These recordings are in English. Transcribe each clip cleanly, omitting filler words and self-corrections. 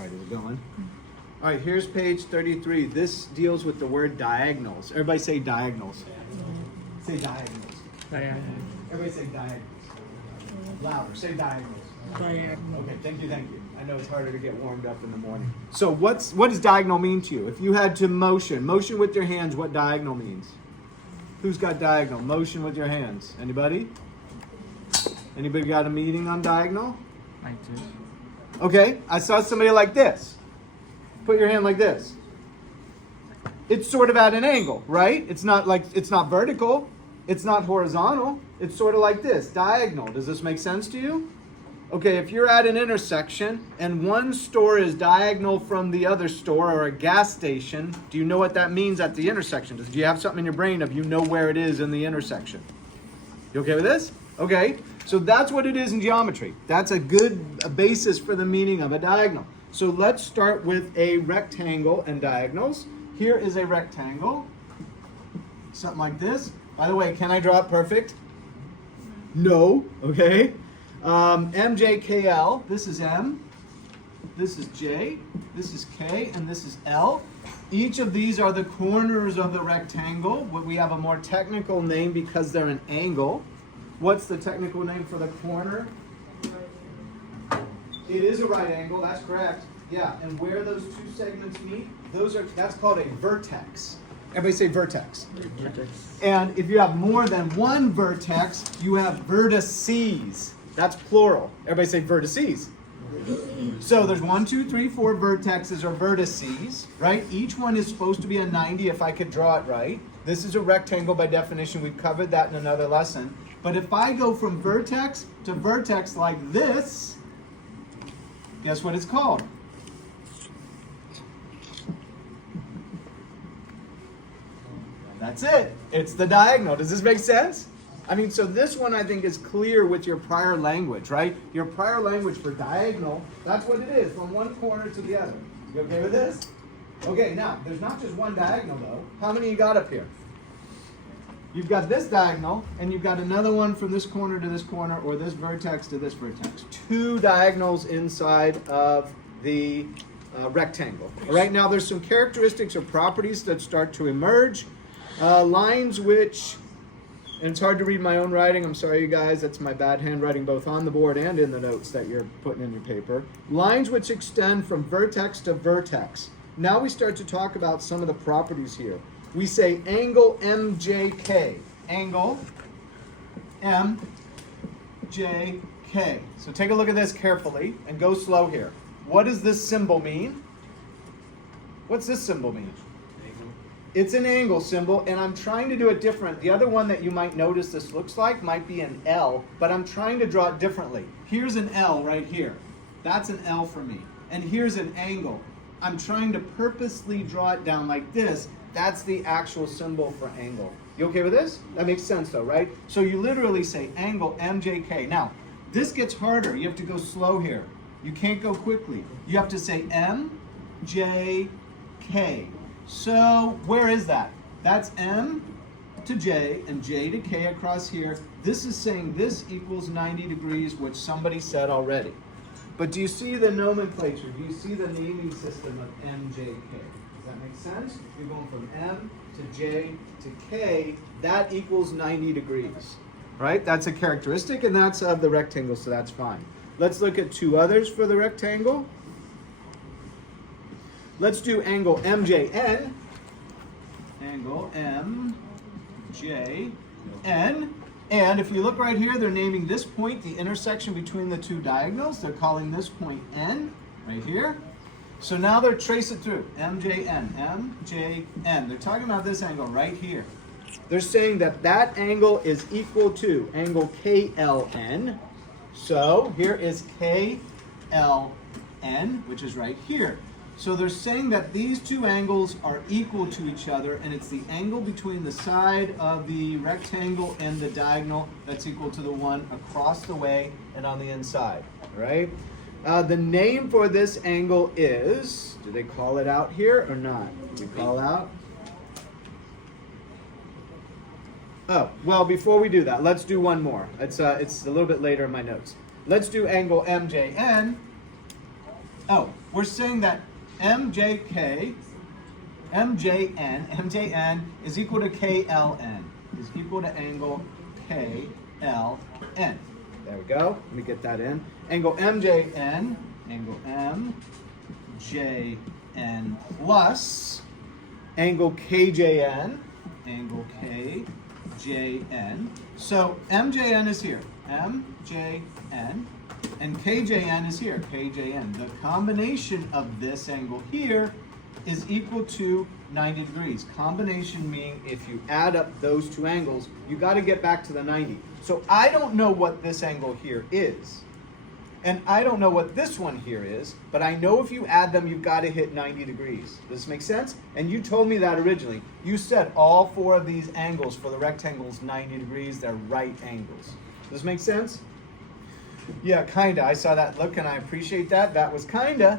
All right, is it going? All right, here's page 33. This deals with the word diagonals. Everybody say diagonals. Say diagonals. Diagonal. Everybody say diagonals. Louder, say diagonals. Diagonal. Okay, thank you. I know it's harder to get warmed up in the morning. So what does diagonal mean to you? If you had to motion with your hands, what diagonal means? Who's got diagonal? Motion with your hands. Anybody? Anybody got a meeting on diagonal? I do. Okay, I saw somebody like this. Put your hand like this. It's sort of at an angle, right? It's not vertical. It's not horizontal. It's sort of like this, diagonal. Does this make sense to you? Okay, if you're at an intersection and one store is diagonal from the other store or a gas station, do you know what that means at the intersection? Do you have something in your brain of you know where it is in the intersection? You okay with this? Okay, so that's what it is in geometry. That's a good basis for the meaning of a diagonal. So let's start with a rectangle and diagonals. Here is a rectangle, something like this. By the way, can I draw it perfect? No, okay. MJKL, this is M, this is J, this is K, and this is L. Each of these are the corners of the rectangle. We have a more technical name because they're an angle. What's the technical name for the corner? It is a right angle, that's correct. Yeah, and where those two segments meet, that's called a vertex. Everybody say vertex. Vertex. And if you have more than one vertex, you have vertices. That's plural. Everybody say vertices. So there's 1, 2, 3, 4 vertexes or vertices, right? Each one is supposed to be a 90 if I could draw it right. This is a rectangle by definition. We've covered that in another lesson. But if I go from vertex to vertex like this, guess what it's called? That's it. It's the diagonal. Does this make sense? I mean, so this one I think is clear with your prior language, right? Your prior language for diagonal, that's what it is, from one corner to the other. You okay with this? Okay, now, there's not just one diagonal though. How many you got up here? You've got this diagonal, and you've got another one from this corner to this corner, or this vertex to this vertex. 2 diagonals inside of the rectangle. All right, now there's some characteristics or properties that start to emerge. Lines which, and it's hard to read my own writing, I'm sorry you guys, that's my bad handwriting both on the board and in the notes that you're putting in your paper. Lines which extend from vertex to vertex. Now we start to talk about some of the properties here. We say angle MJK. Angle MJK. So take a look at this carefully and go slow here. What does this symbol mean? What's this symbol mean? It's an angle symbol, and I'm trying to do it different. The other one that you might notice this looks like might be an L, but I'm trying to draw it differently. Here's an L right here. That's an L for me. And here's an angle. I'm trying to purposely draw it down like this. That's the actual symbol for angle. You okay with this? That makes sense though, right? So you literally say angle MJK. Now, this gets harder. You have to go slow here. You can't go quickly. You have to say MJK. So where is that? That's M to J and J to K across here. This is saying this equals 90 degrees, which somebody said already. But do you see the nomenclature? Do you see the naming system of MJK? Does that make sense? You're going from M to J to K. That equals 90 degrees, right? That's a characteristic, and that's of the rectangle, so that's fine. Let's look at 2 others for the rectangle. Let's do angle MJN. Angle MJN. And if you look right here, they're naming this point the intersection between the 2 diagonals. They're calling this point N, right here. So now they're trace it through. MJN, MJN. They're talking about this angle right here. They're saying that that angle is equal to angle KLN. So here is KLN, which is right here. So they're saying that these 2 angles are equal to each other, and it's the angle between the side of the rectangle and the diagonal that's equal to the one across the way and on the inside, all right? The name for this angle is, do they call it out here or not? Do we call out? Oh, well, before we do that, let's do one more. It's a little bit later in my notes. Let's do angle MJN. Oh, we're saying that MJN is equal to KLN, is equal to angle KLN. There we go. Let me get that in. Angle MJN, angle MJN plus angle KJN, angle KJN. So MJN is here, MJN, and KJN is here, KJN. The combination of this angle here is equal to 90 degrees. Combination meaning if you add up those two angles, you got to get back to the 90. So I don't know what this angle here is. And I don't know what this one here is, but I know if you add them, you've got to hit 90 degrees. Does this make sense? And you told me that originally. You said all four of these angles for the rectangles 90 degrees, they're right angles. Does this make sense? Yeah, kinda. I saw that look and I appreciate that. That was kinda.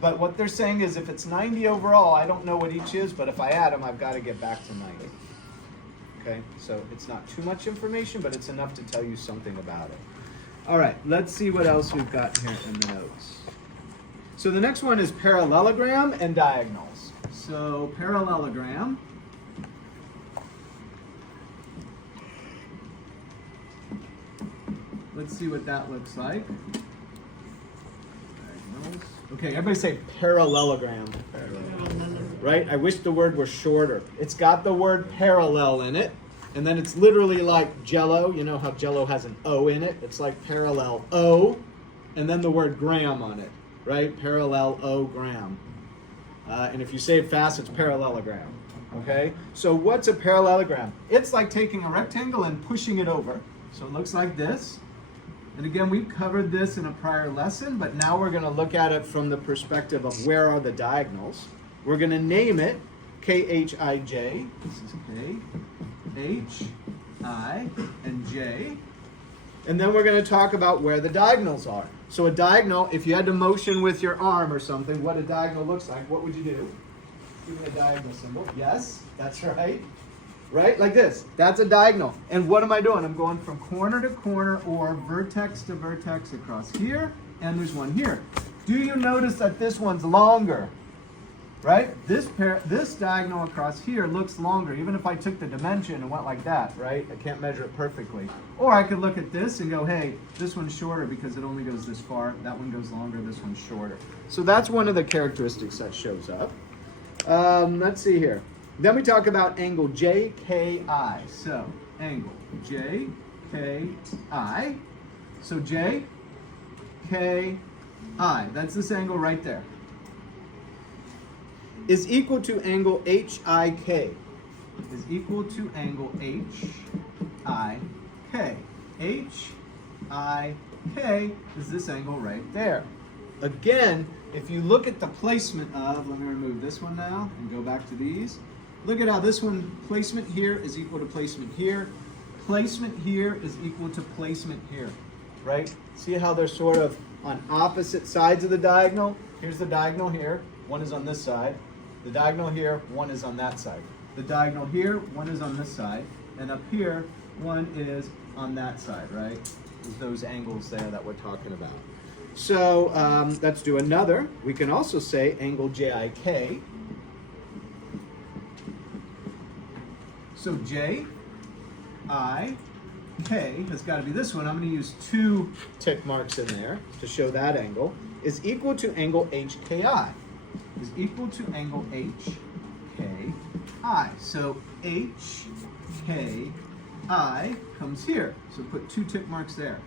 But what they're saying is if it's 90 overall, I don't know what each is, but if I add them, I've got to get back to 90. Okay, so it's not too much information, but it's enough to tell you something about it. All right, let's see what else we've got here in the notes. So the next one is parallelogram and diagonals. So parallelogram. Let's see what that looks like. Diagonals. Okay, everybody say parallelogram. Right? I wish the word were shorter. It's got the word parallel in it. And then it's literally like Jell-O. You know how Jell-O has an O in it? It's like parallel O, and then the word gram on it, right? Parallelogram. And if you say it fast, it's parallelogram, okay? So what's a parallelogram? It's like taking a rectangle and pushing it over. So it looks like this. And again, we've covered this in a prior lesson, but now we're going to look at it from the perspective of where are the diagonals. We're going to name it KHIJ. This is K. H, I, and J. And then we're going to talk about where the diagonals are. So a diagonal, if you had to motion with your arm or something, what a diagonal looks like, what would you do? Give me a diagonal symbol. Yes, that's right. Right? Like this. That's a diagonal. And what am I doing? I'm going from corner to corner or vertex to vertex across here, and there's one here. Do you notice that this one's longer? Right? This diagonal across here looks longer, even if I took the dimension and went like that, right? I can't measure it perfectly. Or I could look at this and go, hey, this one's shorter because it only goes this far. That one goes longer, this one's shorter. So that's one of the characteristics that shows up. Let's see here. Then we talk about angle JKI. So angle JKI. So JKI, that's this angle right there, is equal to angle HIK. Is equal to angle HIK. HIK is this angle right there. Again, if you look at the placement of, let me remove this one now and go back to these. Look at how this one, placement here is equal to placement here. Placement here is equal to placement here, right? See how they're sort of on opposite sides of the diagonal? Here's the diagonal here. One is on this side. The diagonal here, one is on that side. The diagonal here, one is on this side. And up here, one is on that side, right? There's those angles there that we're talking about. So let's do another. We can also say angle JIK. So JIK has got to be this one. I'm going to use two tick marks in there to show that angle. Is equal to angle HKI. Is equal to angle HKI. So HKI comes here. So put two tick marks there.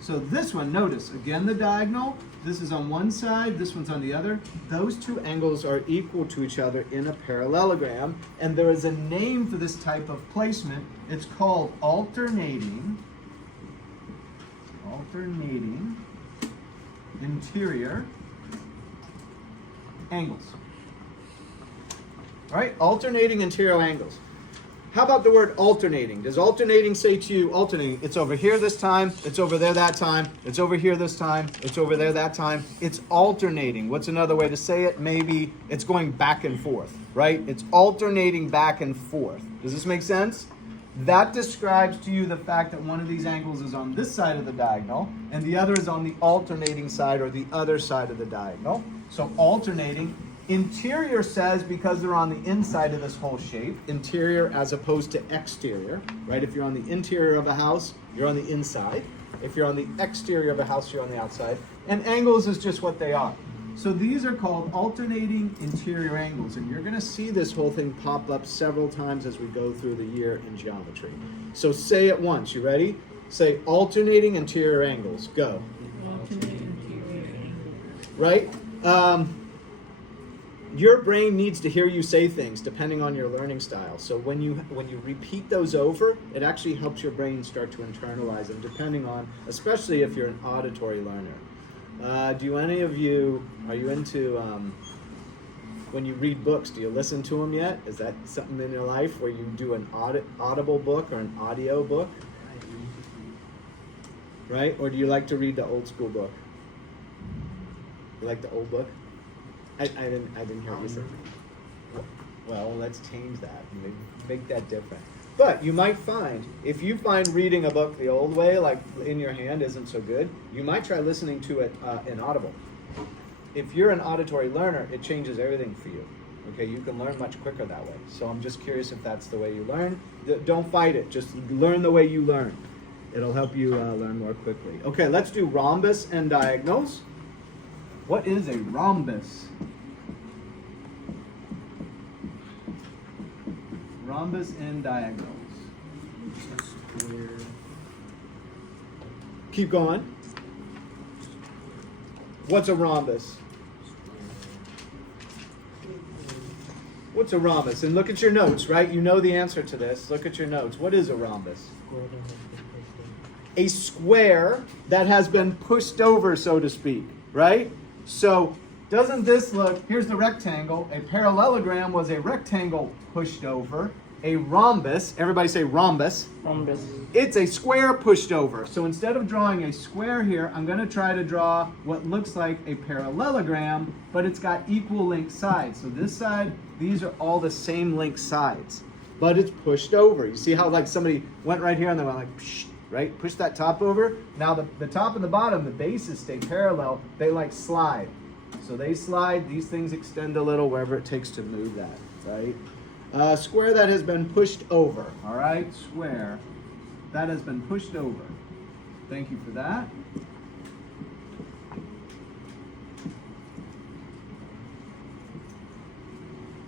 So this one, notice, again the diagonal, this is on one side, this one's on the other. Those two angles are equal to each other in a parallelogram, and there is a name for this type of placement. It's called alternating interior angles. All right, alternating interior angles. How about the word alternating? Does alternating say to you, alternating, it's over here this time, it's over there that time, it's over here this time, it's over there that time. It's alternating. What's another way to say it? Maybe it's going back and forth, right? It's alternating back and forth. Does this make sense? That describes to you the fact that one of these angles is on this side of the diagonal and the other is on the alternating side or the other side of the diagonal. So alternating. Interior says because they're on the inside of this whole shape, interior as opposed to exterior, right? If you're on the interior of a house, you're on the inside. If you're on the exterior of a house, you're on the outside. And angles is just what they are. So these are called alternating interior angles. And you're going to see this whole thing pop up several times as we go through the year in geometry. So say it once. You ready? Say alternating interior angles. Go. Alternating interior angles. Right? Your brain needs to hear you say things depending on your learning style. So when you repeat those over, it actually helps your brain start to internalize them, depending on, especially if you're an auditory learner. Do any of you, are you into, when you read books, do you listen to them yet? Is that something in your life where you do an audible book or an audio book? Right? Or do you like to read the old school book? You like the old book? I didn't hear what you said. Well, let's change that and make that different. But you might find, if you find reading a book the old way, like in your hand, isn't so good, you might try listening to it in Audible. If you're an auditory learner, it changes everything for you. Okay, you can learn much quicker that way. So I'm just curious if that's the way you learn. Don't fight it. Just learn the way you learn. It'll help you learn more quickly. Okay, let's do rhombus and diagonals. What is a rhombus? Rhombus and diagonals. Keep going. What's a rhombus? What's a rhombus? And look at your notes, right? You know the answer to this. Look at your notes. What is a rhombus? A square that has been pushed over, so to speak, right? So doesn't this look, here's the rectangle. A parallelogram was a rectangle pushed over. A rhombus, everybody say rhombus. Rhombus. It's a square pushed over. So instead of drawing a square here, I'm going to try to draw what looks like a parallelogram, but it's got equal length sides. So this side, these are all the same length sides, but it's pushed over. You see how like somebody went right here and they went like, psh, right? Push that top over. Now the top and the bottom, the bases stay parallel. They like slide. So they slide. These things extend a little wherever it takes to move that, right? Square that has been pushed over. All right, square that has been pushed over. Thank you for that.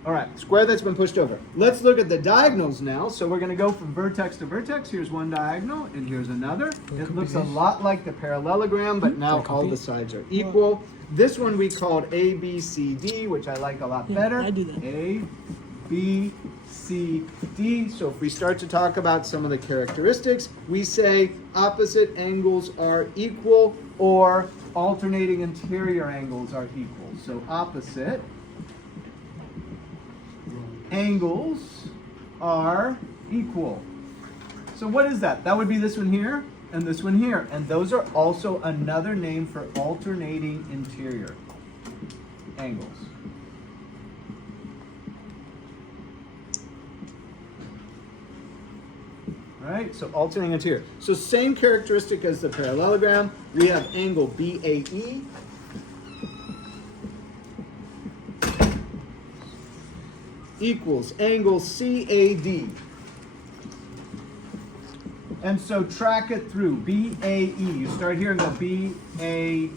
All right, square that's been pushed over. Let's look at the diagonals now. So we're going to go from vertex to vertex. Here's one diagonal, and here's another. It looks a lot like the parallelogram, but now all the sides are equal. This one we called A, B, C, D, which I like a lot better. I do that. A, B, C, D. So if we start to talk about some of the characteristics, we say opposite angles are equal or alternating interior angles are equal. So opposite angles are equal. So what is that? That would be this one here and this one here. And those are also another name for alternating interior angles. Right? So alternating interior. So same characteristic as the parallelogram. We have angle BAE. Equals angle CAD. And so track it through. BAE. You start here and go BAE.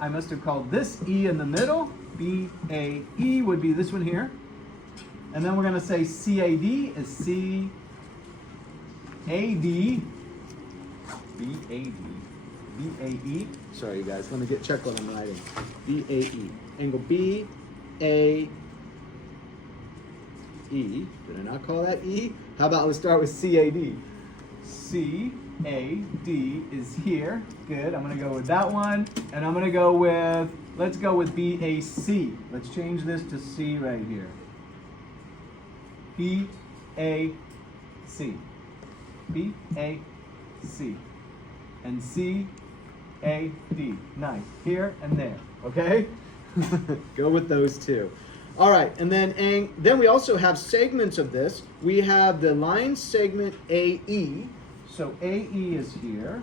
I must have called this E in the middle. BAE would be this one here. And then we're going to say CAD is CAD. BAD. BAE. Sorry, you guys. Let me check what I'm writing. BAE. Angle BAE. Did I not call that E? How about let's start with CAD. CAD is here. Good. I'm going to go with that one. And I'm going to go with, let's go with BAC. Let's change this to C right here. BAC. BAC. And CAD. Nice. Here and there. Okay? Go with those two. All right, and then we also have segments of this. We have the line segment AE. So AE is here.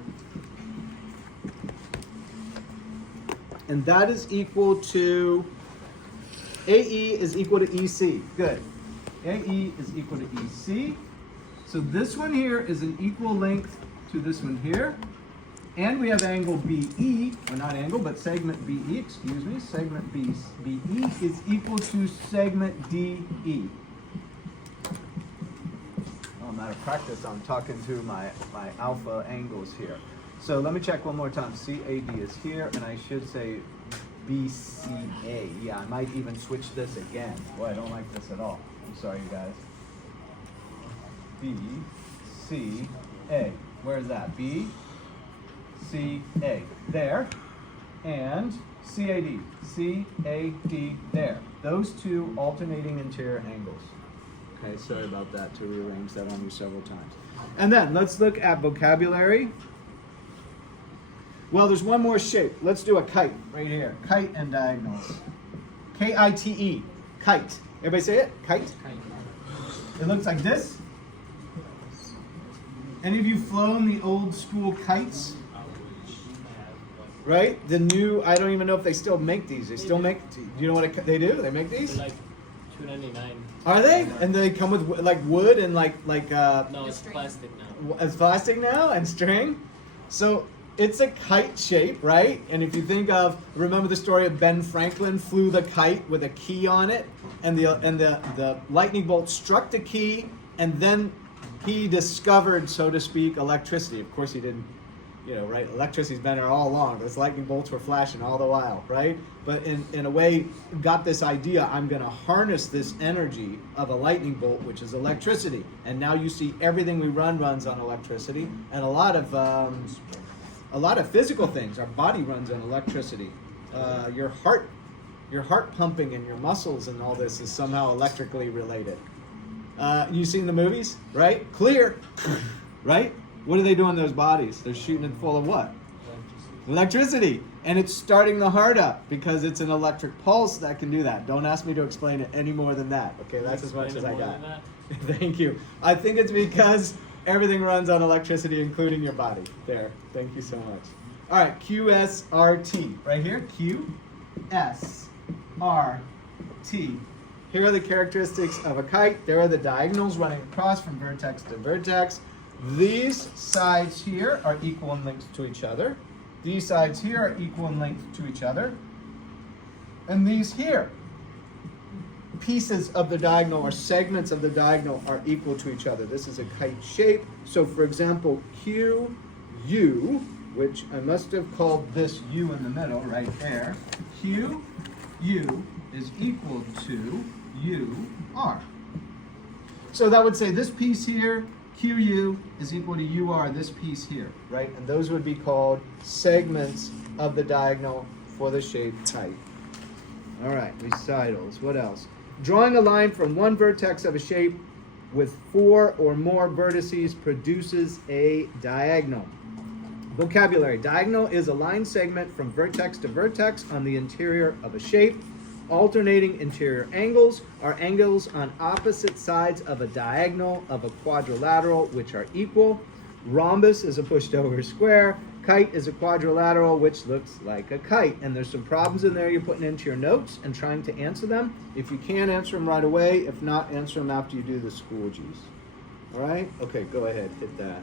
and that is equal to, AE is equal to EC. Good. AE is equal to EC. So this one here is an equal length to this one here. And we have angle BE, or not angle, but segment BE, excuse me. Segment BE is equal to segment DE. Oh, matter of practice, I'm talking to my alpha angles here. So let me check one more time. CAD is here, and I should say BCA. Yeah, I might even switch this again. Boy, I don't like this at all. I'm sorry, you guys. BCA. Where is that? BCA. There. And CAD. CAD there. Those two alternating interior angles. Okay, sorry about that, to rearrange that on you several times. And then let's look at vocabulary. Well, there's one more shape. Let's do a kite right here. Kite and diagonals. K-I-T-E. Kite. Everybody say it? Kite. It looks like this. Any of you flown the old school kites? Right? The new, I don't even know if they still make these. They still make, do you know what they do? They make these? They're like $2.99. Are they? And they come with like wood and like No, it's plastic now. It's plastic now and string. So it's a kite shape, right? And if you think of, remember the story of Ben Franklin flew the kite with a key on it, and the lightning bolt struck the key, and then he discovered, so to speak, electricity. Of course he didn't, right? Electricity's been there all along. Those lightning bolts were flashing all the while, right? But in a way, got this idea, I'm going to harness this energy of a lightning bolt, which is electricity. And now you see everything we runs on electricity, and a lot of physical things. Our body runs on electricity. Your heart pumping and your muscles and all this is somehow electrically related. You've seen the movies, right? Clear, right? What are they doing to those bodies? They're shooting it full of what? Electricity. And it's starting the heart up because it's an electric pulse that can do that. Don't ask me to explain it any more than that. Okay, that's as much as I got. Thank you. I think it's because everything runs on electricity, including your body. There. Thank you so much. All right, QSRT. Right here, QSRT. Here are the characteristics of a kite. There are the diagonals running across from vertex to vertex. These sides here are equal in length to each other. These sides here are equal in length to each other. And these here, pieces of the diagonal or segments of the diagonal are equal to each other. This is a kite shape. So for example, QU, which I must have called this U in the middle right there. QU is equal to UR. So that would say this piece here, QU, is equal to UR, this piece here, right? And those would be called segments of the diagonal for the shape kite. All right, recitals. What else? Drawing a line from one vertex of a shape with 4 or more vertices produces a diagonal. Vocabulary. Diagonal is a line segment from vertex to vertex on the interior of a shape. Alternating interior angles are angles on opposite sides of a diagonal of a quadrilateral which are equal. Rhombus is a pushed over square. Kite is a quadrilateral which looks like a kite. And there's some problems in there you're putting into your notes and trying to answer them. If you can, answer them right away. If not, answer them after you do the school G's. All right? Okay, go ahead. Hit that.